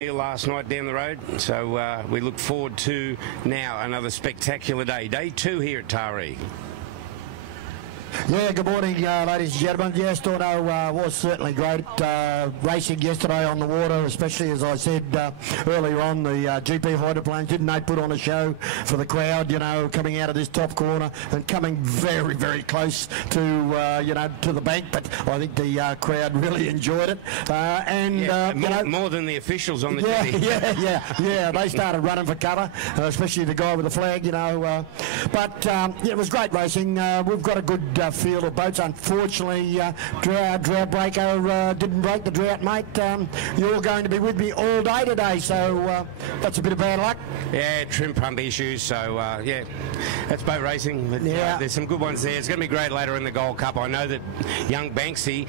Last night down the road, so we look forward to now another spectacular day. Day 2 here at Taree. Yeah, good morning, ladies and gentlemen. Yes, Storno was certainly great racing yesterday on the water, especially, as I said earlier on, the GP hydroplanes didn't they put on a show for the crowd, you know, coming out of this top corner and coming very, very close to, you know, to the bank, but I think the crowd really enjoyed it. More than the officials on the jetty. Yeah, they started running for cover, especially the guy with the flag, you know. Yeah, it was great racing. We've got a good field of boats. Unfortunately, drought breaker didn't break the drought, mate. You're going to be with me all day today, so that's a bit of bad luck. Yeah, trim pump issues, so yeah, that's boat racing. But, there's some good ones there. It's going to be great later in the Gold Cup. I know that young Banksy,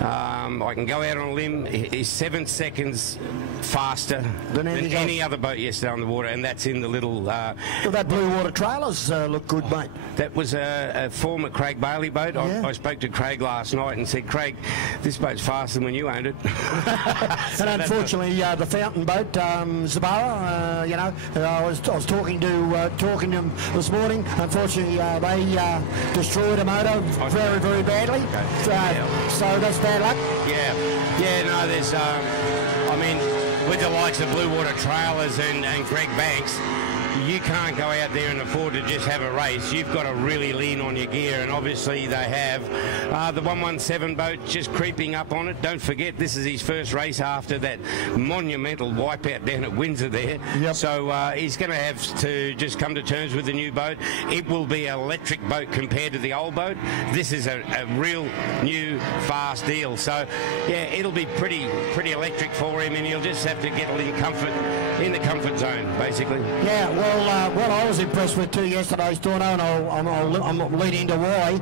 I can go out on a limb, is 7 seconds faster than any other boat yesterday on the water, and that's in the little... well, that Blue Water trailers look good, mate. That was a former Craig Bailey boat. Yeah. I spoke to Craig last night and said, Craig, this boat's faster than when you owned it. And unfortunately, the fountain boat, Zabara, you know, I was talking to him this morning. Unfortunately, they destroyed a motor very, very badly. Okay. So that's bad luck. Yeah, no, there's, I mean, with the likes of Blue Water Trailers and Greg Banks, you can't go out there and afford to just have a race. You've got to really lean on your gear, and obviously they have. The 117 boat just creeping up on it. Don't forget, this is his first race after that monumental wipeout down at Windsor there. Yep. So he's going to have to just come to terms with the new boat. It will be an electric boat compared to the old boat. This is a real new fast deal. So yeah, it'll be pretty electric for him, and he'll just have to get in the comfort zone, basically. Yeah, well, what I was impressed with too yesterday's Storno, and I'm leading to why,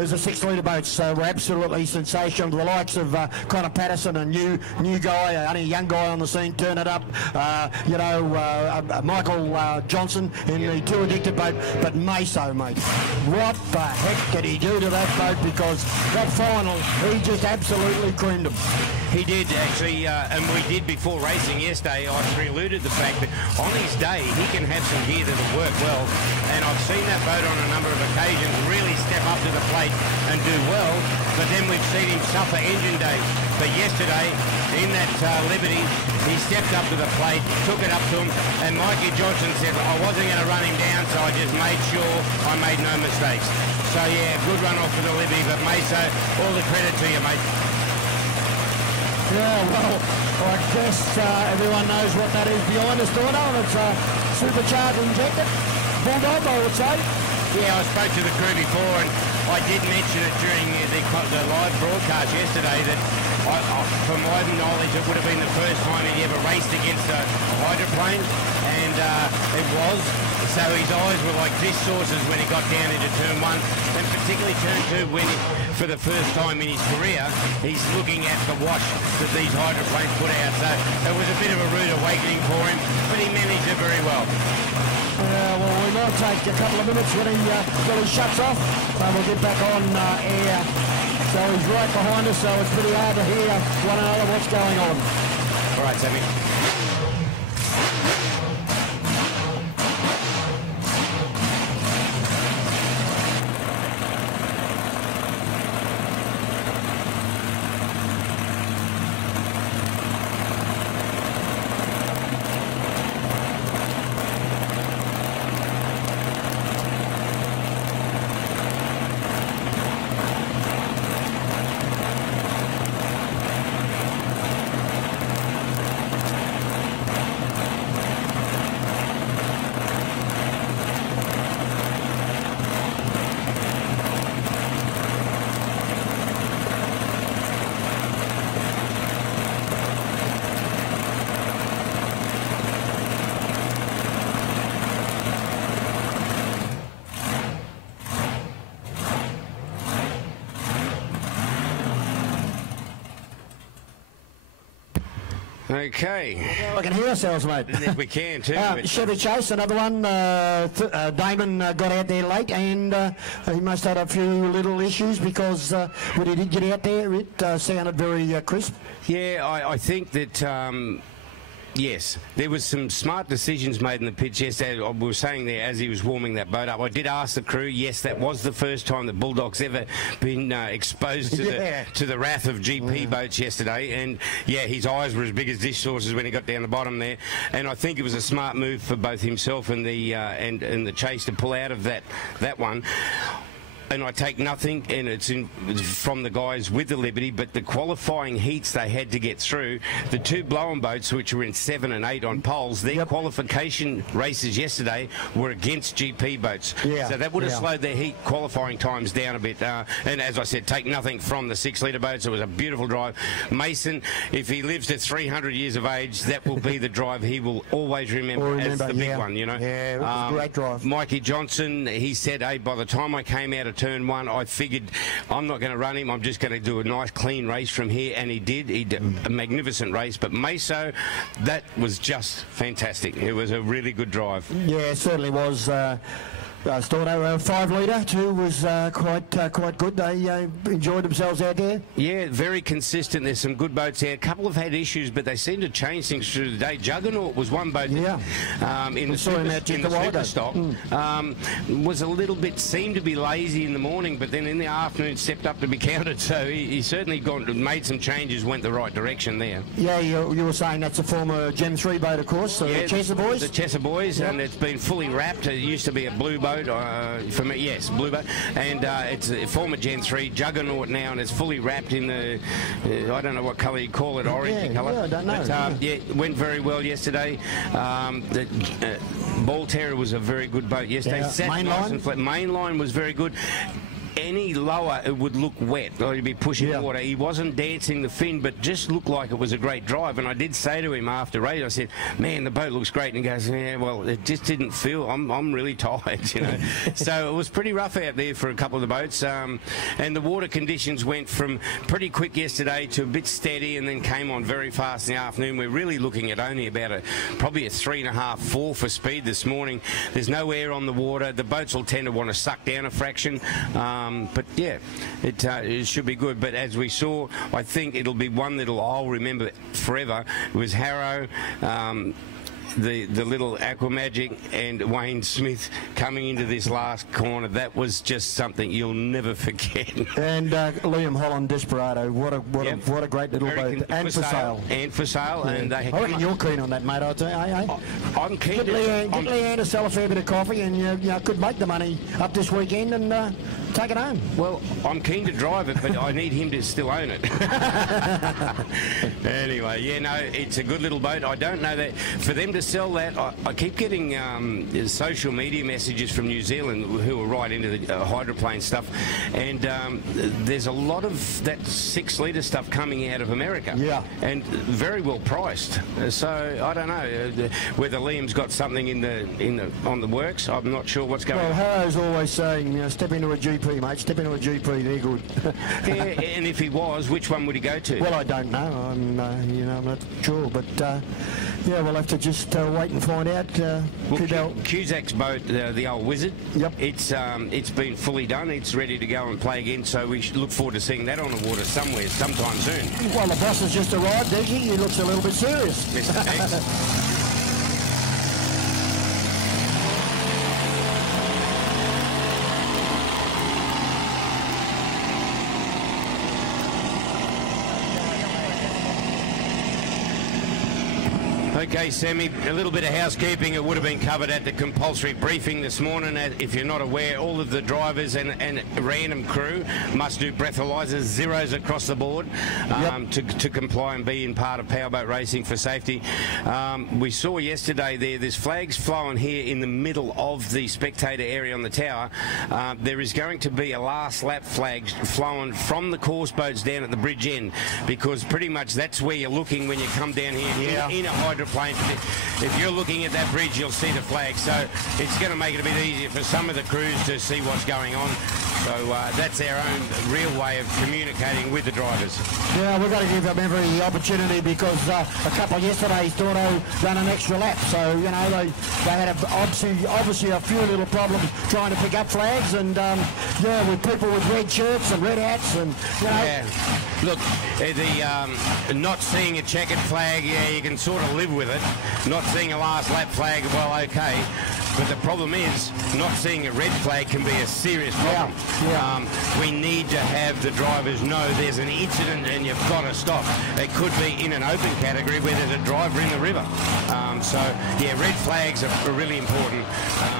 is the 6-litre boats were absolutely sensational. The likes of Connor Patterson, a new guy, only a young guy on the scene, turn it up. You know, Michael Johnson in the Too Addicted boat, but Meso, mate, what the heck did he do to that boat? Because that final, he just absolutely creamed him. He did, actually, and we did before racing yesterday. I alluded to the fact that on his day, he can have some gear that'll work well, and I've seen that boat on a number of occasions really step up to the plate and do well, but then we've seen him suffer engine days. But yesterday, in that Liberty, he stepped up to the plate, took it up to him, and Mikey Johnson said, I wasn't going to run him down, so I just made sure I made no mistakes. So yeah, good run off for the Liberty, but Meso, all the credit to you, mate. Yeah, well, I guess everyone knows what that is behind us, Storno, and it's supercharged injected. Bulldog, I would say. Yeah, I spoke to the crew before, and I did mention it during the live broadcast yesterday that, from my knowledge, it would have been the first time he ever raced against a hydroplane, and it was. So his eyes were like fish saucers when he got down into turn 1, and particularly turn 2 when, for the first time in his career, he's looking at the wash that these hydroplanes put out. So it was a bit of a rude awakening for him, but he managed it very well. Well, we might take a couple of minutes when he shuts off. We'll get back on air. So he's right behind us, so it's pretty hard to hear one another what's going on. All right, Sammy. Okay. Well, we can hear ourselves, mate. We can too. Chevy Chase, another one. Damon got out there late, and he must have had a few little issues because when he did get out there, it sounded very crisp. Yeah, I think that Yes, there was some smart decisions made in the pitch yesterday. We were saying there as he was warming that boat up. I did ask the crew. Yes, that was the first time that Bulldog's ever been exposed to the wrath of GP boats yesterday. And yeah, his eyes were as big as dish saucers when he got down the bottom there. And I think it was a smart move for both himself and the chase to pull out of that one. And I take nothing, and it's from the guys with the Liberty, but the qualifying heats they had to get through, the two blow-on boats, which were in 7 and 8 on poles, their qualification races yesterday were against GP boats. Yeah. So that would have slowed their heat qualifying times down a bit. And as I said, take nothing from the 6-litre boats. It was a beautiful drive. Mason, if he lives to 300 years of age, that will be the drive he will always remember as the big one, you know. Yeah, it was a great drive. Mikey Johnson, he said, hey, by the time I came out of turn 1, I figured I'm not going to run him. I'm just going to do a nice clean race from here, and he did. He did a magnificent race. But Meso, that was just fantastic. It was a really good drive. Yeah, it certainly was. Storno, 5-litre too was quite good. They enjoyed themselves out there. Yeah, very consistent. There's some good boats there. A couple have had issues, but they seem to change things through the day. Juggernaut was one boat in the super stock. Was a little bit, seemed to be lazy in the morning, but then in the afternoon stepped up to be counted. So he certainly made some changes, went the right direction there. Yeah, you were saying that's a former Gen 3 boat, of course. The Chesser boys. The Chesser boys, and it's been fully wrapped. It used to be a blue boat. For me, yes, blue boat, and it's a former Gen 3 Juggernaut now, and it's fully wrapped in the I don't know what colour you call it, orange colour. Yeah, I don't know. But, it went very well yesterday. The Ball Terror was a very good boat yesterday. Mainline was very good. Any lower, it would look wet. He'd be pushing water. He wasn't dancing the fin, but just looked like it was a great drive. And I did say to him after race, I said, man, the boat looks great. And he goes, yeah, well, it just didn't feel, I'm really tired, you know. So it was pretty rough out there for a couple of the boats. And the water conditions went from pretty quick yesterday to a bit steady, and then came on very fast in the afternoon. We're really looking at only about probably a 3.5, 4 for speed this morning. There's no air on the water. The boats will tend to want to suck down a fraction. But yeah, it should be good. But as we saw, I think it'll be one that I'll remember forever. It was Harrow, the little Aquamagic, and Wayne Smith coming into this last corner. That was just something you'll never forget. And Liam Holland Desperado, what a great little boat, and for sale. And for sale. Yeah. And I reckon you're keen on that, mate. I'll tell you. I'm keen. Get Leanne to sell a fair bit of coffee, and you could make the money up this weekend and take it home. Well, I'm keen to drive it, but I need him to still own it. Anyway, yeah, no, it's a good little boat. I don't know that for them to sell that. I keep getting social media messages from New Zealand who are right into the hydroplane stuff, and there's a lot of that 6-litre stuff coming out of America. Yeah, and very well priced. So I don't know whether Liam's got something on the works. I'm not sure what's going on. Well, Harrow's always saying, step into a GP, mate. Step into a GP. They're good. Yeah, and if he was, which one would he go to? Well, I don't know. I'm not sure, but yeah, we'll have to just wait and find out. Cusack's boat, the old Wizard. Yep. It's been fully done. It's ready to go and play again. So we should look forward to seeing that on the water somewhere, sometime soon. Well, the boss has just arrived, Dickie. He looks a little bit serious. Mr. X. Okay, Sammy, a little bit of housekeeping. It would have been covered at the compulsory briefing this morning. If you're not aware, all of the drivers and random crew must do breathalyzers, zeros across the board, to comply and be in part of powerboat racing for safety. We saw yesterday there's flags flowing here in the middle of the spectator area on the tower. There is going to be a last lap flag flowing from the course boats down at the bridge end, because pretty much that's where you're looking when you come down here in a hydroplane. If you're looking at that bridge, you'll see the flag. So it's going to make it a bit easier for some of the crews to see what's going on. So that's their own real way of communicating with the drivers. Yeah, we've got to give them every opportunity, because a couple yesterday thought ran an extra lap. So, you know, they had obviously a few little problems trying to pick up flags, and, with people with red shirts and red hats, and, you know. Yeah. Look, not seeing a checkered flag, yeah, you can sort of live with it. Not seeing a last lap flag, well, okay. But the problem is, not seeing a red flag can be a serious problem. We need to have the drivers know there's an incident and you've got to stop. It could be in an open category where there's a driver in the river. So, yeah, red flags are really important.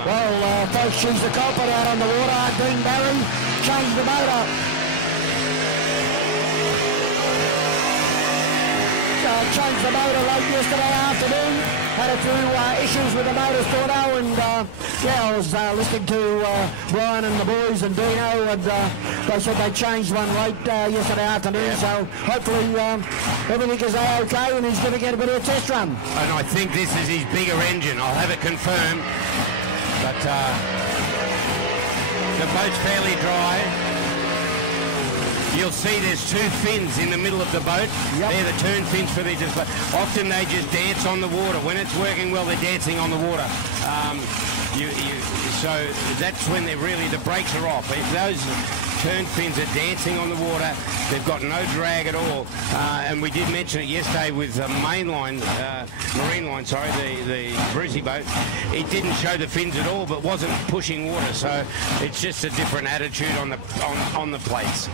Well, folks, she's the culprit out on the water. Dean Barry changed the motor. Changed the motor late yesterday afternoon. Had a few issues with the motor Storno, and yeah, I was listening to Brian and the boys and Dino, and they said they changed one late yesterday afternoon. So hopefully everything is okay, and he's going to get a bit of a test run. And I think this is his bigger engine. I'll have it confirmed, but the boat's fairly dry. You'll see there's two fins in the middle of the boat. Yep. They're the turn fins for these. Often they just dance on the water. When it's working well, they're dancing on the water. So that's when they're really, the brakes are off. If those turn fins are dancing on the water, they've got no drag at all. And we did mention it yesterday with Marine Line, the Brucey boat. It didn't show the fins at all, but wasn't pushing water. So it's just a different attitude on the plates.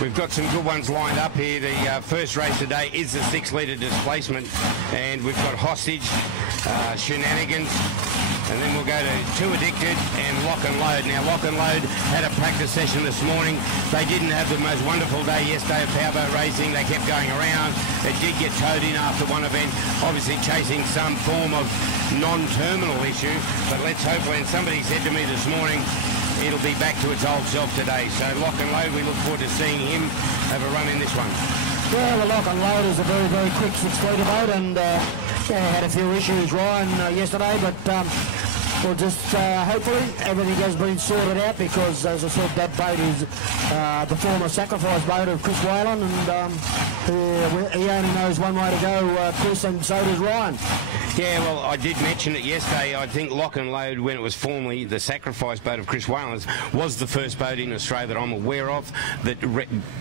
We've got some good ones lined up here. The first race today is the 6-litre displacement, and we've got Hostage, Shenanigans, and then we'll go to Too Addicted and Lock and Load. Now, Lock and Load had a practice session this morning. They didn't have the most wonderful day yesterday of powerboat racing. They kept going around. They did get towed in after one event, obviously chasing some form of non-terminal issue. But let's hope, when somebody said to me this morning, it'll be back to its old self today. So Lock and Load, we look forward to seeing him have a run in this one. Yeah, well, Lock and Load is a very, very quick 6-litre boat, and had a few issues, Ryan, yesterday, but we'll just hopefully everything has been sorted out, because, as I said, that boat is the former sacrifice boat of Chris Whalen, and he only knows one way to go, Chris, and so does Ryan. Yeah, well, I did mention it yesterday. I think Lock and Load, when it was formerly the sacrifice boat of Chris Whalen's, was the first boat in Australia that I'm aware of that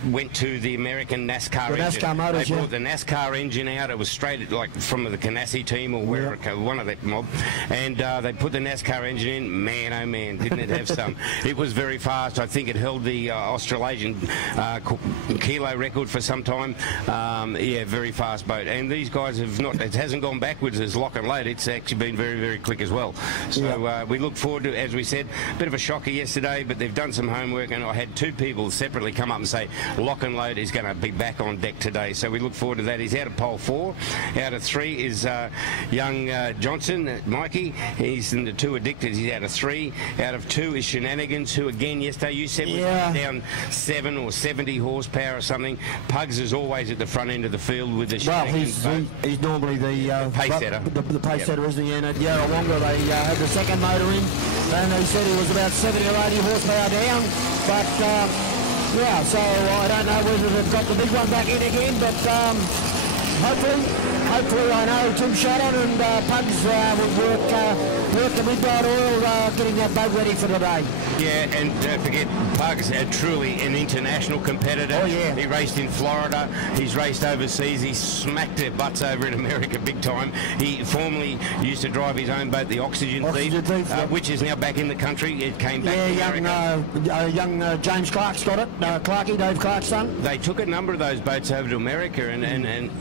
went to the American NASCAR engine. NASCAR motors, they brought the NASCAR engine out. It was straight, like, from the Canassi team or where one of that mob. And they put the NASCAR engine in. Man, oh man, didn't it have some. It was very fast. I think it held the Australasian kilo record for some time. Yeah, very fast boat. And these guys have not, it hasn't gone backwards as Lock and Load. It's actually been very, very quick as well. So we look forward to, as we said, a bit of a shocker yesterday, but they've done some homework, and I had two people separately come up and say Lock and Load is going to be back on deck today. So we look forward to that. He's out of pole 4. Out of 3 is young Johnson, Mikey. He's in the Too Addicted. He's out of 3. Out of 2 is Shenanigans, who again yesterday you said was down 7 or 70 horsepower or something. Pugs is always at the front end of the field with the Shenanigans. Well, he's normally the pace setter. The pace setter, isn't he? And at Yarrawonga they had the second motor in, and they said he was about 70 or 80 horsepower down. But yeah, so I don't know whether they've got the big one back in again, but hopefully I know Tim Shannon and Pugs will work the midnight oil getting that boat ready for today. Yeah, and don't forget, Pugs is truly an international competitor. Oh, yeah. He raced in Florida. He's raced overseas. He smacked their butts over in America big time. He formerly used to drive his own boat, the Oxygen Thief, which is now back in the country. It came back to America. Young James Clark's got it. Clarky, Dave Clark's son. They took a number of those boats over to America, and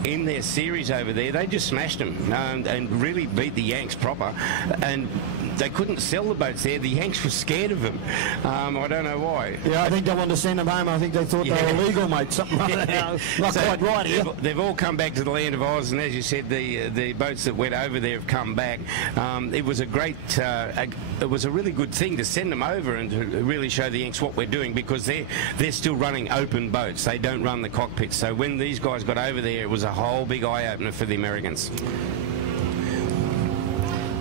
in their series over there, they just smashed them and really beat the Yanks proper. And they couldn't sell the boats there. The Yanks were scared of them. I don't know why. Yeah, I think they wanted to send them home. I think they thought they were illegal, mate. Something like that. Not so quite right here. They've all come back to the land of Oz, and as you said, the boats that went over there have come back. It was a great, it was a really good thing to send them over and to really show the Yanks what we're doing, because they're still running open boats. They don't run the cockpits. So when these guys got over there, it was a whole big eye-opener for the Americans.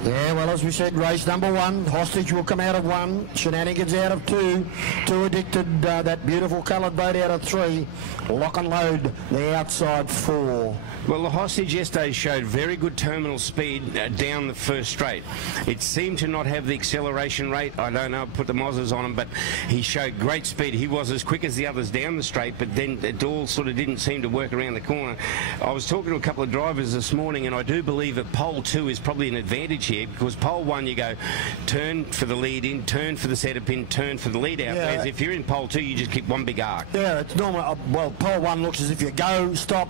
Yeah, well, as we said, race number 1, Hostage will come out of 1, Shenanigans out of 2, Too Addicted, that beautiful coloured boat out of 3, Lock and Load, the outside 4. Well, the Hostage yesterday showed very good terminal speed down the first straight. It seemed to not have the acceleration rate. I don't know, put the Mozzers on him, but he showed great speed. He was as quick as the others down the straight, but then it all sort of didn't seem to work around the corner. I was talking to a couple of drivers this morning, and I do believe that pole 2 is probably an advantage here, because pole 1 you go turn for the lead in, turn for the centre pin, turn for the lead out. Whereas if you're in pole 2, you just keep one big arc. Yeah, it's normal. Well, pole 1 looks as if you go, stop,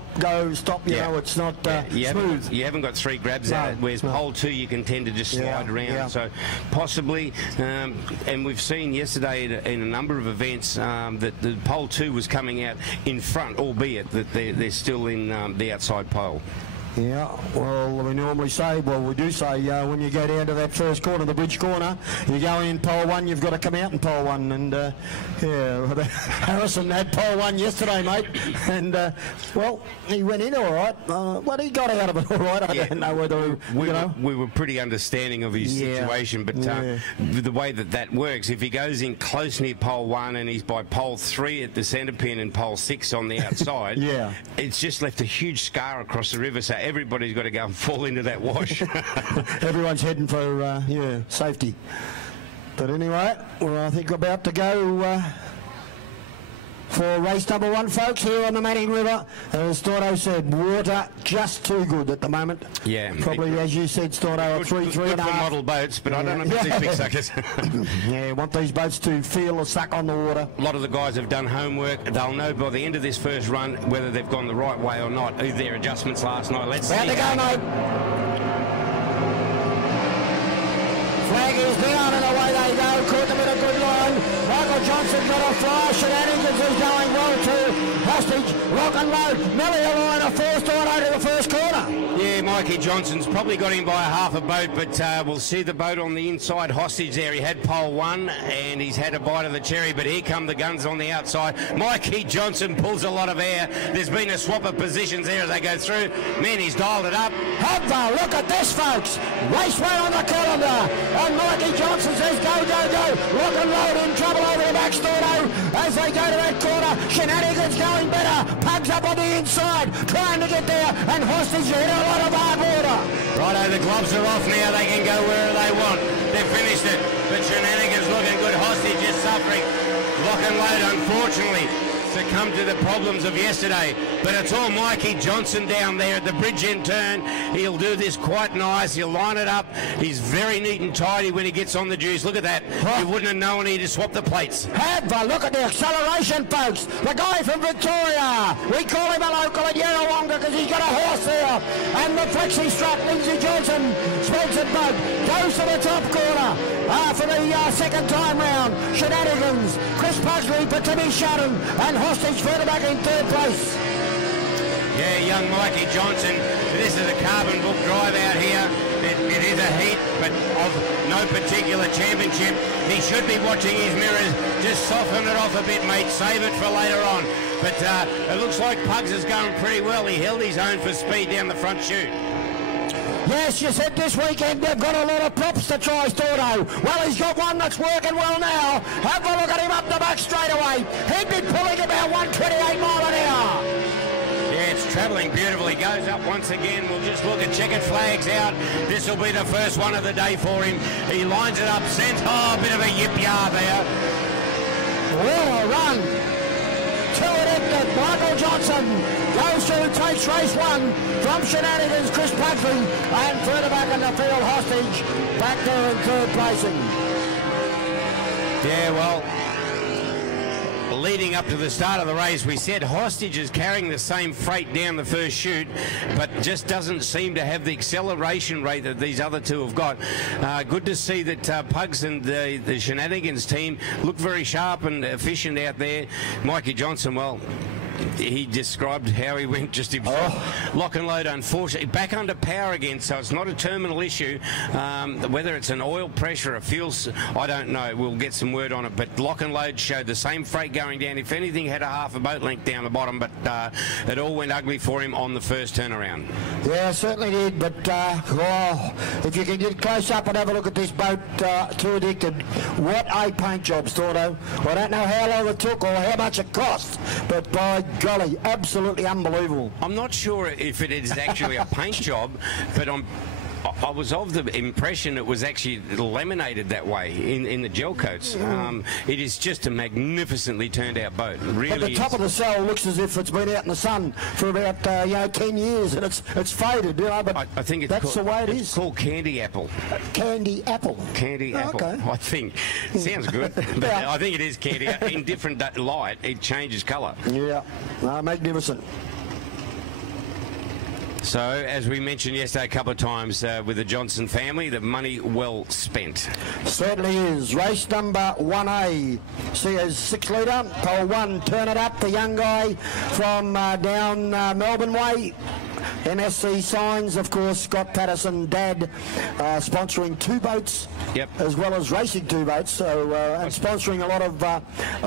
you know, it's not smooth. You haven't got 3 grabs out, whereas pole 2 you can tend to just slide around. Yeah. So possibly, and we've seen yesterday in a number of events that the pole 2 was coming out in front, albeit that they're still in the outside pole. Yeah, well, we normally say, we do say when you go down to that first corner, the bridge corner, you go in pole 1, you've got to come out in pole 1. And, Harrison had pole 1 yesterday, mate. And, well, he went in all right. Well, he got out of it all right. I don't know whether, we were pretty understanding of his situation, but the way that works, if he goes in close near pole 1 and he's by pole 3 at the centre pin and pole 6 on the outside, it's just left a huge scar across the river. So everybody's got to go and fall into that wash. Everyone's heading for safety. But anyway, we're I think about to go for race number 1, folks, here on the Manning River. As Storno said, water just too good at the moment. Yeah. Probably, as you said, Storno, 3.5 model boats, but I don't know if it's big suckers. Want these boats to feel the suck on the water. A lot of the guys have done homework. They'll know by the end of this first run whether they've gone the right way or not. Their adjustments last night. Let's see. Out to go, mate. Flag is down and away they go. Caught them in a good line. Michael Johnson got a fly. Shenanigans is going well too. Hostage, Rock and Load. Melly line a forced auto to the first corner. Yeah, Mikey Johnson's probably got him by a half a boat, but we'll see the boat on the inside. Hostage there. He had pole 1 and he's had a bite of the cherry, but here come the guns on the outside. Mikey Johnson pulls a lot of air. There's been a swap of positions there as they go through. Man, he's dialed it up. Hopper, look at this, folks. Raceway on the calendar. And Mikey Johnson says, go, go, go. Rock and Load in trouble over the back Storno as they go to that corner. Shenanigans going better. Pugs up on the inside, trying to get there. And Hostage hit a lot of hard water. Righto, the gloves are off now. They can go wherever they want. They've finished it. But Shenanigans looking good. Hostage is suffering. Lock and Load, unfortunately, succumbed to the problems of yesterday, but it's all Mikey Johnson down there at the bridge end turn. He'll do this quite nice. He'll line it up. He's very neat and tidy when he gets on the juice. Look at that. You wouldn't have known he just swapped the plates. Have a look at the acceleration, folks. The guy from Victoria. We call him a local at Yarrawonga because he's got a horse there. And the flexi strut, Lindsay Johnson, sponsored boat, goes to the top corner for the second time round. Shenanigans, Chris Pugsley for Timmy Shadden, and Hostage further back in 3rd place. Yeah, young Mikey Johnson. This is a carbon book drive out here. It is a heat, but of no particular championship. He should be watching his mirrors. Just soften it off a bit, mate. Save it for later on. But it looks like Pugs is going pretty well. He held his own for speed down the front chute. Yes, you said this weekend they've got a lot of props to try, Storno. Well, he's got one that's working well now. Have a look at him up the back straight away. He'd be pulling about 128 mile an hour. Yeah, it's travelling beautifully. Goes up once again. We'll just look at checkered flags out. This will be the first one of the day for him. He lines it up, sends, a bit of a yip-yar there. What a run. Michael Johnson goes through, takes race 1 from Shenanigans, Chris Pugsley, and further back in the field, Hostage, back there in 3rd placing. Yeah, well, leading up to the start of the race, we said Hostage is carrying the same freight down the first chute, but just doesn't seem to have the acceleration rate that these other two have got. Good to see that Pugs and the Shenanigans team look very sharp and efficient out there. Mikey Johnson, well, he described how he went just himself. Lock and Load, unfortunately, back under power again, so it's not a terminal issue. Whether it's an oil pressure or fuel, I don't know. We'll get some word on it. But Lock and Load showed the same freight going down. If anything, had a half a boat length down the bottom, but it all went ugly for him on the first turnaround. Yeah, certainly did. But if you can get close up and have a look at this boat, Too Addicted, what a paint job, Storno. I don't know how long it took or how much it cost, but by golly, absolutely unbelievable. I'm not sure if it is actually a paint job, but I was of the impression it was actually laminated that way in the gel coats. It is just a magnificently turned out boat. Really, but the top of the sail looks as if it's been out in the sun for about 10 years, and it's faded. But I think that's the way it is. It's called candy apple. Candy apple. Candy apple. Okay. I think sounds good, but Yeah. I think it is candy. In different light, it changes colour. Yeah, magnificent. So, as we mentioned yesterday a couple of times with the Johnson family, the money well spent. Certainly is. Race number 1A. See as 6 litre. Pole 1, Turn It Up, the young guy from down Melbourne way. MSC Signs, of course, Scott Patterson, Dad, sponsoring 2 boats, as well as racing 2 boats. So and sponsoring a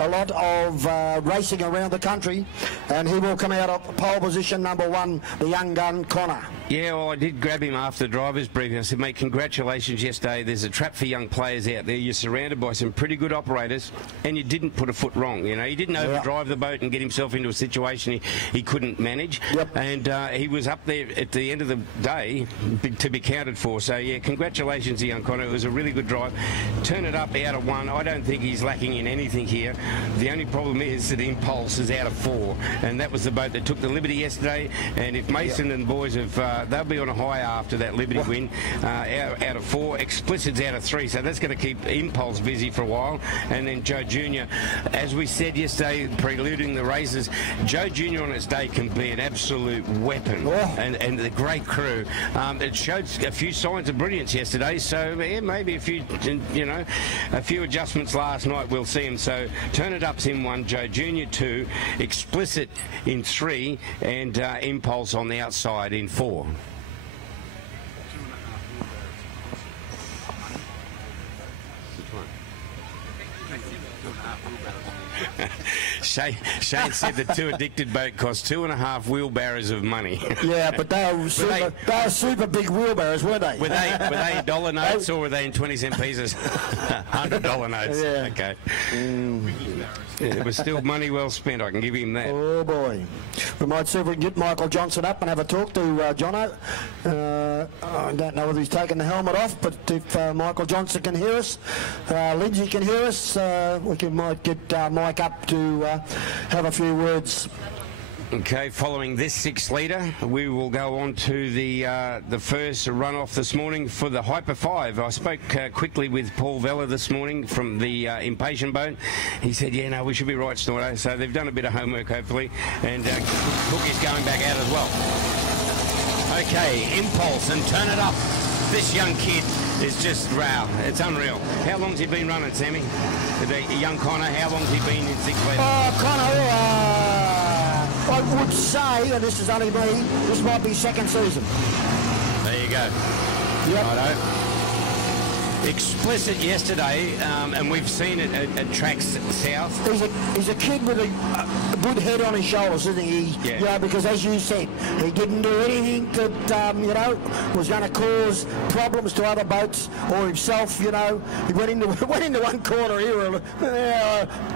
lot of racing around the country. And he will come out of pole position number 1, the young gun Connor. Yeah, well, I did grab him after the driver's briefing. I said, mate, congratulations yesterday. There's a trap for young players out there. You're surrounded by some pretty good operators, and you didn't put a foot wrong. You know, he didn't overdrive the boat and get himself into a situation he couldn't manage. And he was up there at the end of the day to be counted for. So, yeah, congratulations to young Connor. It was a really good drive. Turn It Up out of 1. I don't think he's lacking in anything here. The only problem is that Impulse is out of 4, and that was the boat that took the Liberty yesterday. And if Mason and the boys have, they'll be on a high after that Liberty win. Out of 4, Explicit's out of 3, so that's going to keep Impulse busy for a while. And then Joe Jr., as we said yesterday, preluding the races, Joe Jr. on its day can be an absolute weapon. And the great crew. It showed a few signs of brilliance yesterday, so yeah, maybe a few adjustments last night. We'll see him. So Turn It Up's in 1, Joe Jr. 2, Explicit in 3, and Impulse on the outside in 4. Shane said the 2 Addicted boat cost 2.5 wheelbarrows of money. Yeah, but they were super big wheelbarrows, weren't they? Were they dollar notes or were they in 20-cent pieces? $100 notes. Yeah. Okay. It was still money well spent, I can give him that. Oh boy. We might see if we can get Michael Johnson up and have a talk to Jono. I don't know whether he's taken the helmet off, but if Michael Johnson can hear us, Lindsay can hear us, we might get Mike up to have a few words. Okay, following this 6 litre, we will go on to the first runoff this morning for the Hyper 5. I spoke quickly with Paul Vella this morning from the Impatient boat. He said, yeah, no, we should be right, Snorto. So they've done a bit of homework, hopefully, and Cook is going back out as well. Okay, Impulse and Turn It Up. This young kid is just, wow, it's unreal. How long's he been running, Sammy? The young Connor, how long's he been in 6 litre? I would say, and this is only me, this might be 2nd season. There you go. Yep. Righto. Explicit yesterday, and we've seen it at tracks south. He's a kid with a good head on his shoulders, isn't he? Yeah. You know, because as you said, he didn't do anything that was going to cause problems to other boats or himself. You know, he went into one corner here.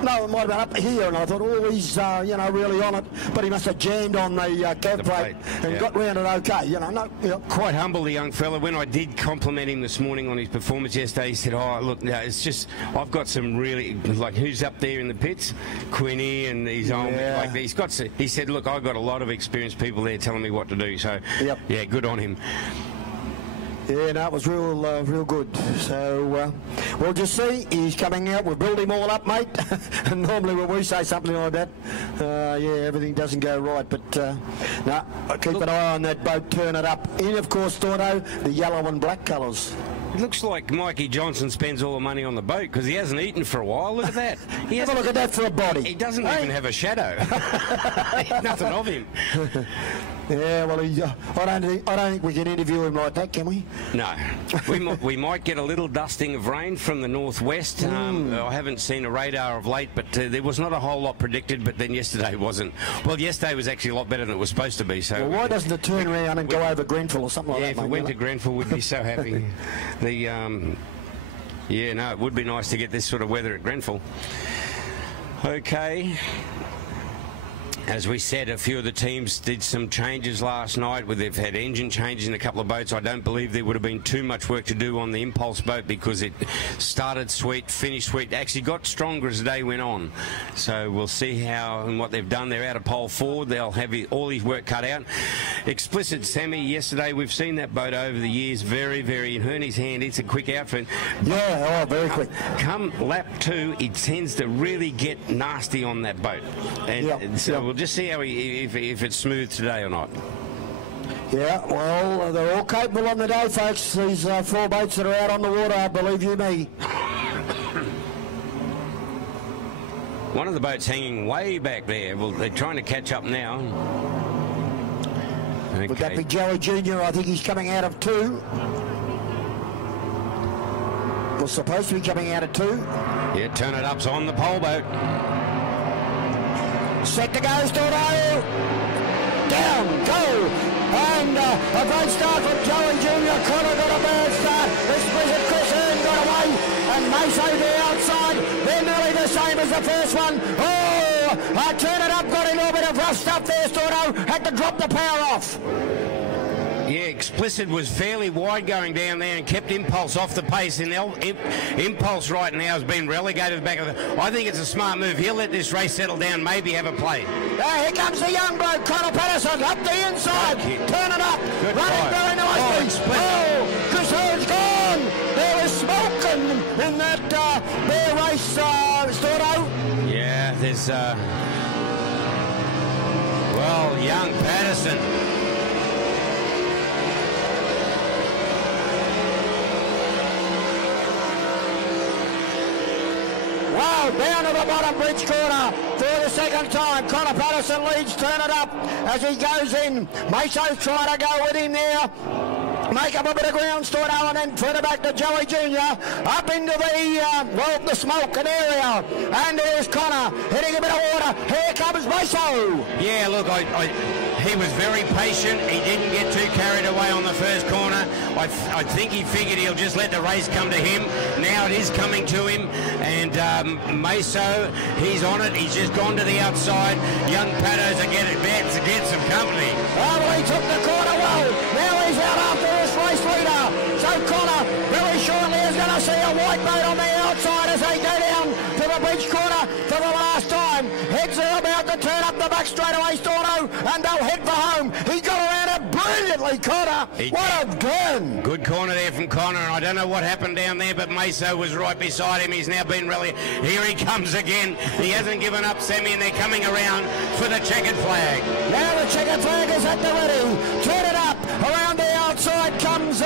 No, it might have been up here, and I thought, oh, he's really on it. But he must have jammed on the cab plate and got round it okay. You know, Quite humble, the young fella. When I did compliment him this morning on his performance yesterday, he said, oh, look, no, it's just, I've got some really, like, who's up there in the pits? Quinny and his own, like, he said, look, I've got a lot of experienced people there telling me what to do. So, yeah, good on him. Yeah, no, it was real good. So we'll just see. He's coming out. We'll build him all up, mate. And normally when we say something like that, everything doesn't go right. But no, keep an eye on that boat. Turn It Up. In, of course, Storno, the yellow and black colours. It looks like Mikey Johnson spends all the money on the boat because he hasn't eaten for a while. Look at that. Have a look at that for a body. He doesn't even have a shadow. Nothing of him. Yeah, well, I don't think we can interview him like that, can we? No. We might get a little dusting of rain from the northwest. I haven't seen a radar of late, but there was not a whole lot predicted, but then yesterday wasn't. Well, yesterday was actually a lot better than it was supposed to be. So well, why doesn't it turn around and go over Grenfell or something like that? Yeah, if it went to Grenfell, we'd be so happy. Yeah, no, it would be nice to get this sort of weather at Grenfell. Okay. As we said, a few of the teams did some changes last night. They've had engine changes in a couple of boats. I don't believe there would have been too much work to do on the Impulse boat because it started sweet, finished sweet, actually got stronger as the day went on. So we'll see how and what they've done. They're out of pole forward. They'll have all his work cut out. Explicit Sammy, yesterday we've seen that boat over the years. Very, very, in Herney's hand, it's a quick outfit. Yeah, oh, very quick. Come lap 2, it tends to really get nasty on that boat. And so we'll just see how if it's smooth today or not. Yeah, well, they're all capable on the day, folks. These 4 boats that are out on the water, believe you me. One of the boats hanging way back there. Well, they're trying to catch up now. Okay. Would that be Joey Jr.? I think he's coming out of 2. Was supposed to be coming out of 2. Yeah, Turn It Up's on the pole boat. Set to go, Stordo. Down, go. And a great start from Joey Jr. Connor got a bad start. Explicit Chris Hearn got away. And Maso the outside. They're nearly the same as the first one. Oh, Turn It Up got a little bit of rough stuff there, Stordo. Had to drop the power off. Yeah, Explicit was fairly wide going down there and kept Impulse off the pace. And Impulse right now has been relegated back. I think it's a smart move. He'll let this race settle down, maybe have a play. Here comes the young bloke, Connor Patterson, up the inside. Turn It Up. Good running very nicely. Oh, Chris Hearn's gone. There was smoke in that bear race, Stordo. Yeah, there's, well, young Patterson. Wow, down to the bottom bridge corner for the second time. Connor Patterson leads Turn It Up as he goes in. Maso's trying to go with him there. Make up a bit of ground, Stordo, and then turn it back to Joey Jr. Up into the smoke and area. And there's Connor hitting a bit of water. Here comes Maso. Yeah, look, he was very patient. He didn't get too carried away on the first corner. I think he figured he'll just let the race come to him. Now it is coming to him. And Maso, he's on it. He's just gone to the outside. Young Patos are get some company. Oh, well, he took the corner well. Now he's out after this race leader. So Connor very shortly is going to see a white boat on the outside as they go down to the bridge corner for the last time. Heads are about to turn up the back straightaway, Stordo, and they'll head for home. He got around it brilliantly, Connor. What a turn. Good corner there from Connor, and I don't know what happened down there, but Maso was right beside him. He's now been really... Here he comes again. He hasn't given up, Sammy, and they're coming around for the checkered flag. Now the checkered flag is at the ready. Turn It Up. Around the outside comes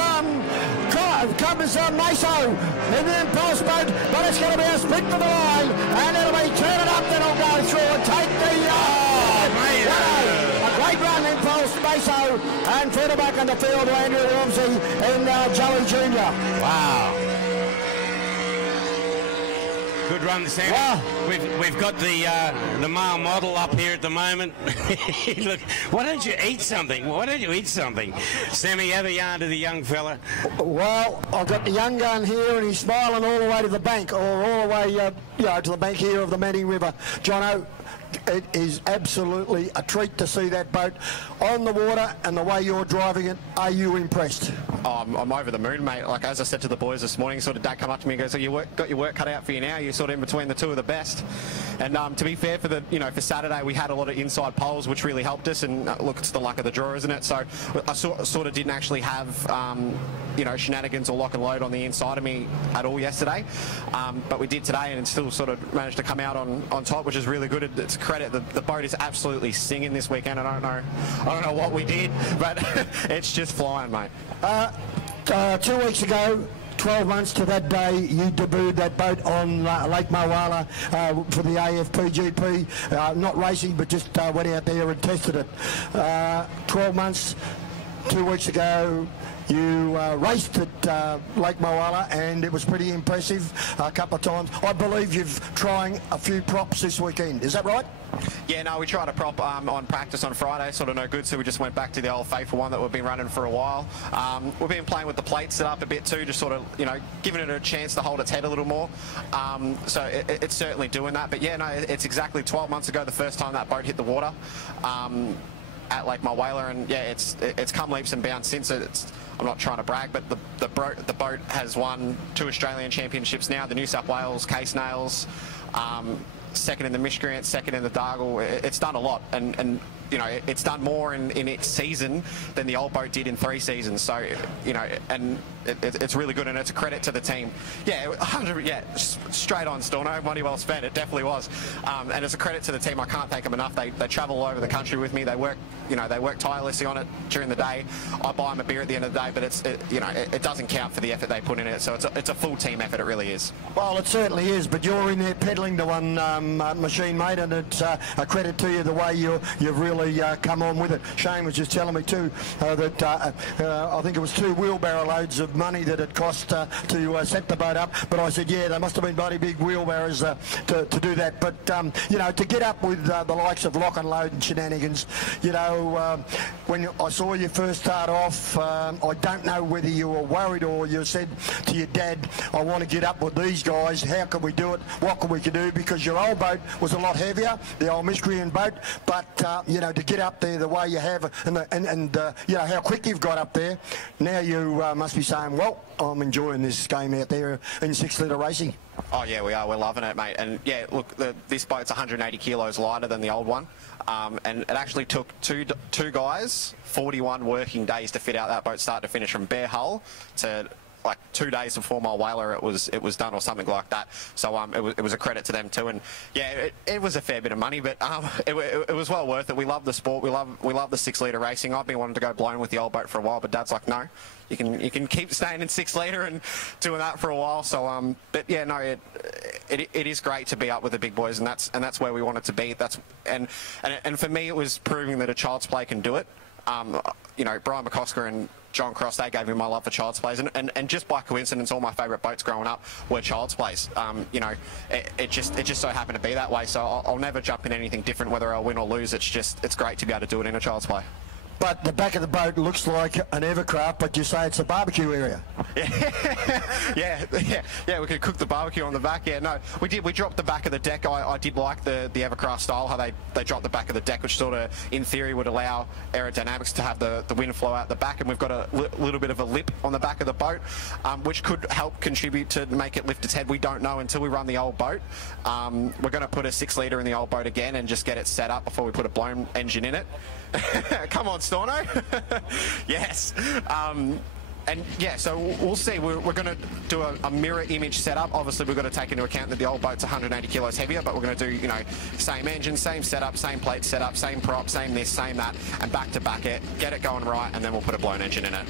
Maso in the Impulse boat, but it's going to be a split for the line, and it'll be Turn It Up that'll go through and take the... a great run, Impulse, Maso, and further back in the field, Andrew Wilmsey and Joey Jr. Wow. Good run, Sam. Wow. We've got the male model up here at the moment. Look, why don't you eat something? Why don't you eat something? Sammy, have a yarn to the young fella. Well, I've got the young gun here, and he's smiling all the way to the bank, or all the way, to the bank here of the Manning River. Jono, it is absolutely a treat to see that boat on the water, and the way you're driving it. Are you impressed? Oh, I'm over the moon, mate. Like, as I said to the boys this morning, sort of Dad come up to me and goes, so you got your work cut out for you now. You're sort of in between the two of the best. And to be fair, for Saturday, we had a lot of inside poles, which really helped us. And look, it's the luck of the draw, isn't it? So I sort of didn't actually have shenanigans or lock and load on the inside of me at all yesterday. But we did today, and still sort of managed to come out on top, which is really good. It's a credit. The boat is absolutely singing this weekend. I don't know what we did, but it's just flying, mate. 2 weeks ago, 12 months to that day, you debuted that boat on Lake Moala for the AFPGP. Not racing, but just went out there and tested it. 12 months. 2 weeks ago, you raced at Lake Moala, and it was pretty impressive a couple of times. I believe you're trying a few props this weekend. Is that right? Yeah, no, we tried a prop on practice on Friday, sort of no good, so we just went back to the old faithful one that we've been running for a while. We've been playing with the plate set up a bit too, just sort of, you know, giving it a chance to hold its head a little more. So it's certainly doing that. But yeah, no, it's exactly 12 months ago the first time that boat hit the water at Lake Mulwala, and yeah, it's come leaps and bounds since. I'm not trying to brag, but the boat has won 2 Australian championships now, the New South Wales Case Nails, second in the Miscreant, second in the Dargle. It's done a lot, and you know, it's done more in its season than the old boat did in 3 seasons. So, you know, and it's really good, and it's a credit to the team. Yeah, 100. Yeah, straight on, Storno. Money well spent. It definitely was, and it's a credit to the team. I can't thank them enough. They travel all over the country with me. They work, you know, they work tirelessly on it during the day. I buy them a beer at the end of the day, but it doesn't count for the effort they put in it. So it's a full team effort. It really is. Well, it certainly is. But you're in there peddling the one machine, mate, and it's a credit to you the way you've really come on with it. Shane was just telling me too that I think it was 2 wheelbarrow loads of money that it cost to set the boat up. But I said, yeah, they must have been bloody big wheelbarrows to do that. But you know, to get up with the likes of lock and load and shenanigans, you know, when I saw you first start off, I don't know whether you were worried or you said to your dad, I want to get up with these guys. How can we do it? What can we do? Because your old boat was a lot heavier, the old Miscreant boat. But you know, to get up there the way you have, and you know how quick you've got up there, now you must be saying, well, I'm enjoying this game out there in 6-litre racing. Oh yeah, we are. We're loving it, mate. And yeah, look, this boat's 180 kilos lighter than the old one, and it actually took two guys 41 working days to fit out that boat start to finish, from bare hull to like 2 days before my whaler it was done, or something like that. So it was a credit to them too. And yeah, it was a fair bit of money, but it was well worth it. We love the sport. We love the 6-litre racing. I've been wanting to go blown with the old boat for a while, but Dad's like, no, you can keep staying in 6-litre and doing that for a while. So but yeah, no, it is great to be up with the big boys, and that's where we want it to be. And for me, it was proving that a Child's Play can do it. You know, Brian McCosker and John Cross, they gave me my love for Child's Plays, and just by coincidence, all my favourite boats growing up were Child's Plays. You know, it just so happened to be that way. So I'll never jump in anything different, whether I win or lose. It's great to be able to do it in a Child's Play. But the back of the boat looks like an Evercraft, but you say it's a barbecue area. Yeah, we could cook the barbecue on the back. Yeah, no, we did. We dropped the back of the deck. I did like the Evercraft style, how they dropped the back of the deck, which sort of, in theory, would allow aerodynamics to have the wind flow out the back. And we've got a little bit of a lip on the back of the boat, which could help contribute to make it lift its head. We don't know until we run the old boat. We're going to put a 6-litre in the old boat again and just get it set up before we put a blown engine in it. Come on, Storno. Yes. And yeah, so we'll see. We're going to do a mirror image setup. Obviously, we've got to take into account that the old boat's 180 kilos heavier, but we're going to do, you know, same engine, same setup, same plate setup, same prop, same this, same that, and back to back it, get it going right, and then we'll put a blown engine in it.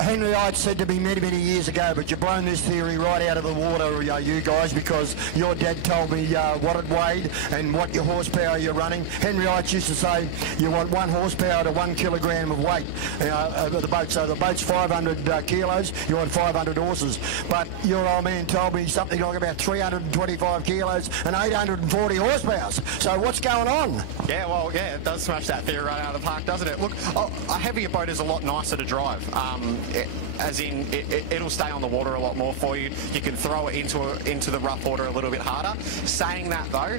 Henry Hyde said to me many years ago, but you've blown this theory right out of the water, you guys, because your dad told me what it weighed and what your horsepower you're running. Henry Hyde used to say you want 1 horsepower to 1 kilogram of weight of the boat. So the boat's 500 kilos, you want 500 horses. But your old man told me something like about 325 kilos and 840 horsepower. So what's going on? Yeah, well, yeah, it does smash that theory right out of the park, doesn't it? Look, a heavier boat is a lot nicer to drive. As in, it'll stay on the water a lot more for you. You can throw it into the rough water a little bit harder. Saying that though,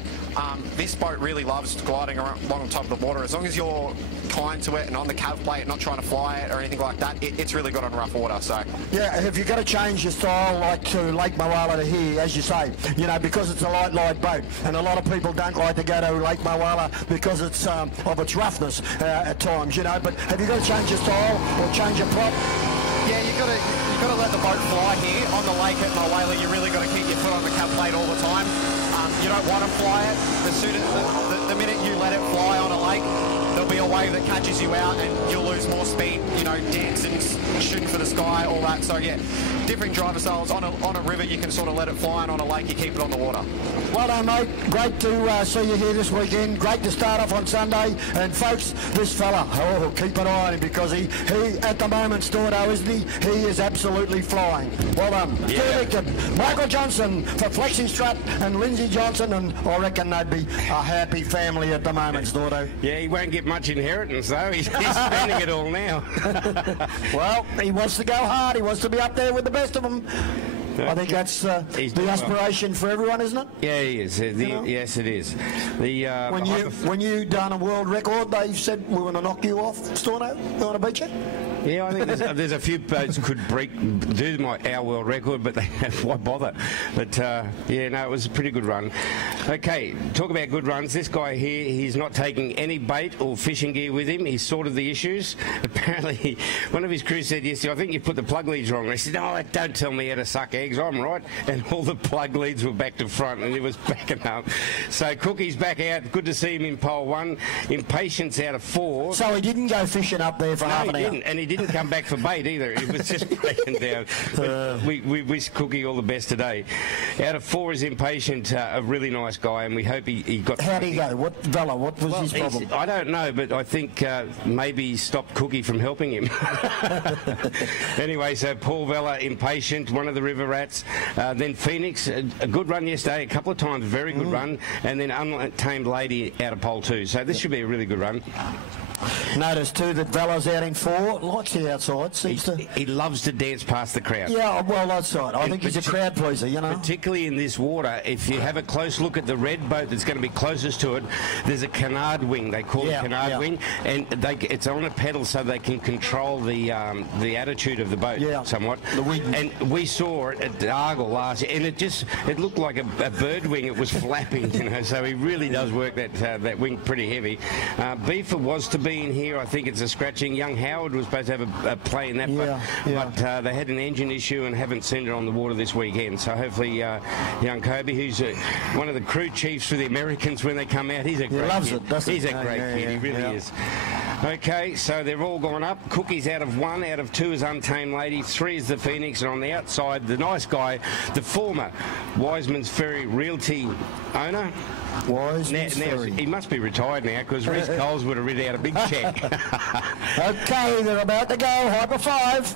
this boat really loves gliding along on top of the water. As long as you're kind to it and on the cav plate, not trying to fly it or anything like that, it's really good on rough water. So yeah, have you got to change your style like to Lake Moala to here, as you say, you know, because it's a light boat, and a lot of people don't like to go to Lake Moala because it's of its roughness at times, you know. But have you got to change your style or change your prop? Yeah, you got to let the boat fly here on the lake at Moala. You really got to keep your foot on the cav plate all the time. You don't want to fly it. The minute you let it fly on a lake, there'll be a wave that catches you out and you'll lose more speed. You know, Danson shooting for the sky, all that. So yeah, different driver styles. On a river, you can sort of let it fly, and on a lake, you keep it on the water. Well done, mate. Great to see you here this weekend. Great to start off on Sunday. And folks, this fella, keep an eye on him, because he at the moment, Stordo, isn't he? He is absolutely flying. Well done. Yeah. Michael Johnson for Flexi Strut and Lindsay Johnson, and I reckon they'd be a happy family at the moment, Stordo. Yeah, he won't get much inheritance though. He's spending it all now. Well, he wants to go hard. He wants to be up there with the best of them. I think that's the aspiration for everyone, isn't it? Yeah, he is. Yes, it is. When you done a world record, they said we want to knock you off, Storno. We want to beat you. Yeah, I think there's a few boats could do our world record, but why bother? But yeah, no, it was a pretty good run. Okay, talk about good runs. This guy here, he's not taking any bait or fishing gear with him. He's sorted the issues. Apparently, one of his crew said yesterday, I think you put the plug leads wrong. They said, no, don't tell me how to suck eggs. I'm right. And all the plug leads were back to front, and he was backing up. So Cookie's back out. Good to see him in pole 1. Impatience out of 4. So he didn't go fishing up there for half an hour. And he didn't come back for bait either. It was just breaking down. We wish Cookie all the best today. Out of 4 is Impatient, a really nice guy, and we hope he got... How'd he go? What was his problem? I don't know, but I think maybe he stopped Cookie from helping him. Anyway, so Paul Vella, Impatient, one of the River Rats. Then Phoenix, a good run yesterday, a couple of times, very good run. And then Untamed Lady out of pole 2. So this should be a really good run. Notice too that Vella's out in 4. Likes the outside. He loves to dance past the crowd. Yeah, well, that's right. I think he's a crowd pleaser, you know. Particularly in this water, if you have a close look at the red boat that's going to be closest to it, there's a canard wing. They call it canard wing, and it's on a pedal so they can control the attitude of the boat somewhat. The wind. And we saw it at Argyle last year, and it looked like a bird wing. It was flapping, you know. So he really does work that wing pretty heavy. Beefer was to be in here. I think it's a scratching. Young Howard was supposed to have a play in that, but they had an engine issue and haven't seen it on the water this weekend. So hopefully young Kobe, who's one of the crew chiefs for the Americans when they come out, he's a great kid. He's a great kid. He really is. Okay, so they've all gone up. Cookie's out of 1. Out of 2 is Untamed Lady. 3 is the Phoenix, and on the outside, the nice guy, the former Wiseman's Ferry Realty owner. He must be retired now, because Reece Coles would have written out a big check. Okay, they're about to go. Hyper 5.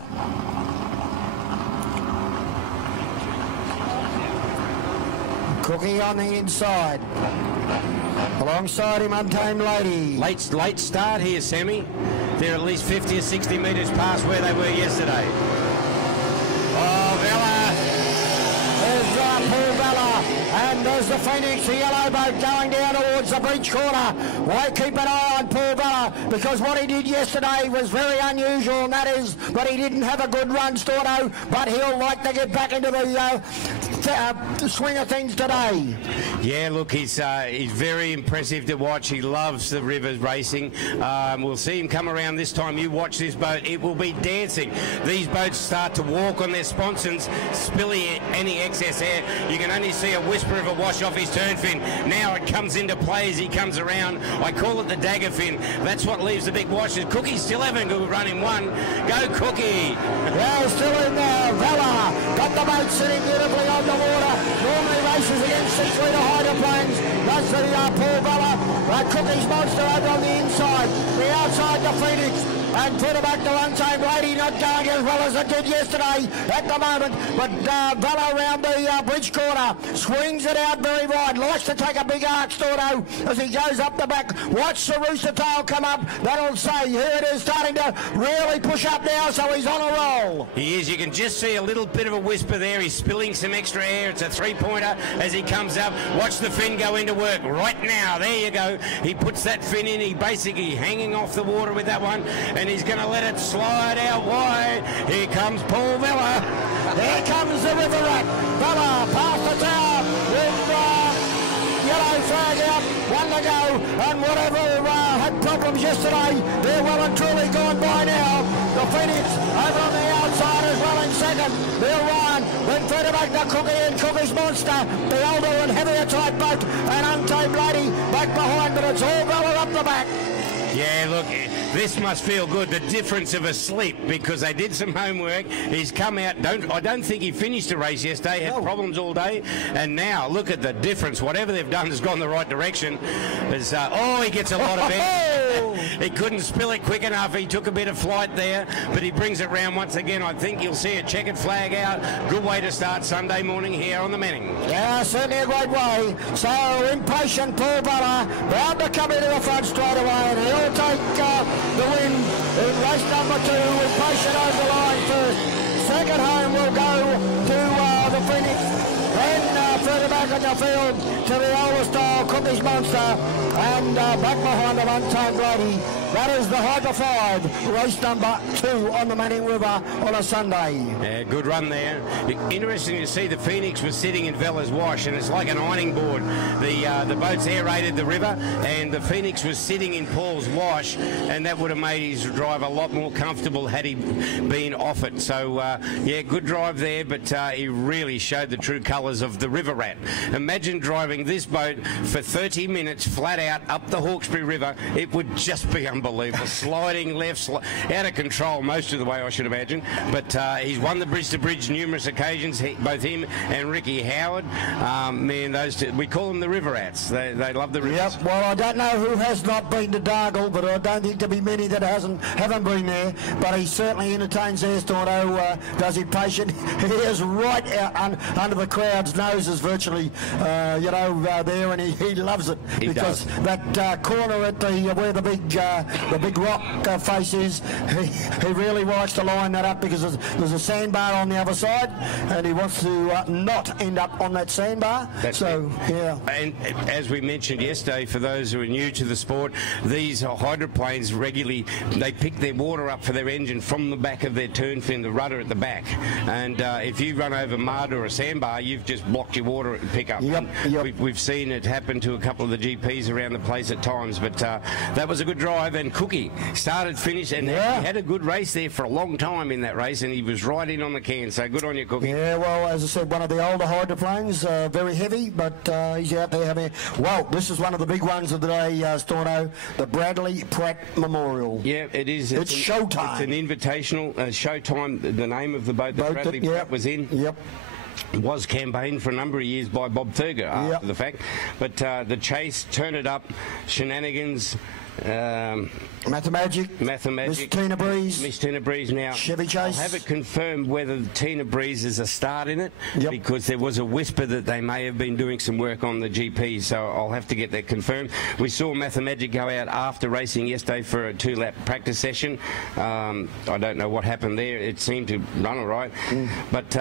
Cookie on the inside. Alongside him, Untamed Lady. Late start here, Sammy. They're at least 50 or 60 metres past where they were yesterday. Oh, Vella. There's Paul Vella. And there's the Phoenix, the yellow boat going down towards the beach corner. Why keep an eye on Paul Vella, because what he did yesterday was very unusual, and that is that he didn't have a good run, Stordo, but he'll like to get back into the swing of things today. Yeah, look, he's very impressive to watch. He loves the rivers racing. We'll see him come around this time. You watch this boat, it will be dancing. These boats start to walk on their sponsons, spilling any excess air. You can only see a whisper of a wash off his turn fin. Now it comes into play as he comes around. I call it the dagger fin. That's what leaves the big washes. Cookie's still having a good run in 1. Go, Cookie! Well, still in there. Vella got the boat sitting beautifully on the water. Normally races against 6-litre hydroplanes. Does the Paul Vella. Cookie's monster over on the inside. The outside, the Phoenix. And put it back to Untamed Lady, not going as well as it did yesterday at the moment. But Vella around the bridge corner, swings it out very wide, likes to take a big arc, Stordo, as he goes up the back. Watch the rooster tail come up. That'll say, here it is, starting to really push up now, so he's on a roll. He is. You can just see a little bit of a whisper there. He's spilling some extra air. It's a 3-pointer as he comes up. Watch the fin go into work right now. There you go. He puts that fin in. He basically hanging off the water with that one. And he's going to let it slide out wide. Here comes Paul Vella. Here comes the River Rat. Vella past the tower with yellow flag out. 1 to go. And whatever had problems yesterday, they're well and truly gone by now. The Phoenix over on the outside as well in second. Bill Ryan, then further back to Cookie and Cookie's Monster. The older and heavier type boat. And Untamed Lady back behind, but it's all Vella up the back. Yeah, look, This must feel good. The difference of a sleep, because they did some homework. He's come out. I don't think he finished the race yesterday. Had problems all day, and now look at the difference. Whatever they've done has gone the right direction. He gets a lot of air. He couldn't spill it quick enough. He took a bit of flight there, but he brings it round once again. I think you'll see a checkered flag out. Good way to start Sunday morning here on the Manning. Yeah, certainly a great way. So impatient Paul Butler, bound to come into the front straight away, and he'll take the win in race number 2. Impatient over the line first. Second home will go to the Phoenix. Then further back on the field to the older style Cookie's Monster, and back behind the Untamed Lady. That is the Hyper 5, race number 2 on the Manning River on a Sunday. Yeah, good run there. Interesting to see the Phoenix was sitting in Vella's Wash, and it's like an ironing board. The boats aerated the river, and the Phoenix was sitting in Paul's Wash, and that would have made his drive a lot more comfortable had he been off it. So, yeah, good drive there, but he really showed the true colours of the River Rat. Imagine driving this boat for 30 minutes flat out up the Hawkesbury River. It would just be unbelievable. Sliding left, out of control most of the way, I should imagine. But he's won the bridge to bridge numerous occasions. Both him and Ricky Howard. Man, those two, we call them the River Rats. They love the rivers. Yep. Well, I don't know who has not been to Dargle, but I don't think there'll be many that haven't been there. But he certainly entertains there. Storno does he patient. He is right out under the crowd's noses, virtually, there, and he loves it because that corner at where the big rock face is, he really likes to line that up because there's a sandbar on the other side, and he wants to not end up on that sandbar. Yeah. And as we mentioned yesterday, for those who are new to the sport, these hydroplanes regularly, they pick their water up for their engine from the back of their turn fin, the rudder at the back. And if you run over mud or a sandbar, you've just blocked your water pickup. Yep. We've seen it happen to a couple of the GPs around the place at times, but that was a good drive. And Cookie started, finished, and he had a good race there for a long time in that race, and he was right in on the can. So good on you, Cookie. Yeah, well, as I said, one of the older hydroplanes, very heavy, but he's out there having. Well, this is one of the big ones of the day, Storno, the Bradley Pratt Memorial. Yeah, it is. It's showtime. It's an invitational showtime. The name of the boat that Bradley Pratt was in. Yep. Was campaigned for a number of years by Bob Thurger after the fact, but the chase, Turn It Up, Shenanigans, Mathemagic, Miss Tina Breeze now. Chevy Chase. I'll have it confirmed whether Tina Breeze is a start in it, because there was a whisper that they may have been doing some work on the GP, so I'll have to get that confirmed. We saw Mathemagic go out after racing yesterday for a 2-lap practice session. I don't know what happened there. It seemed to run all right, but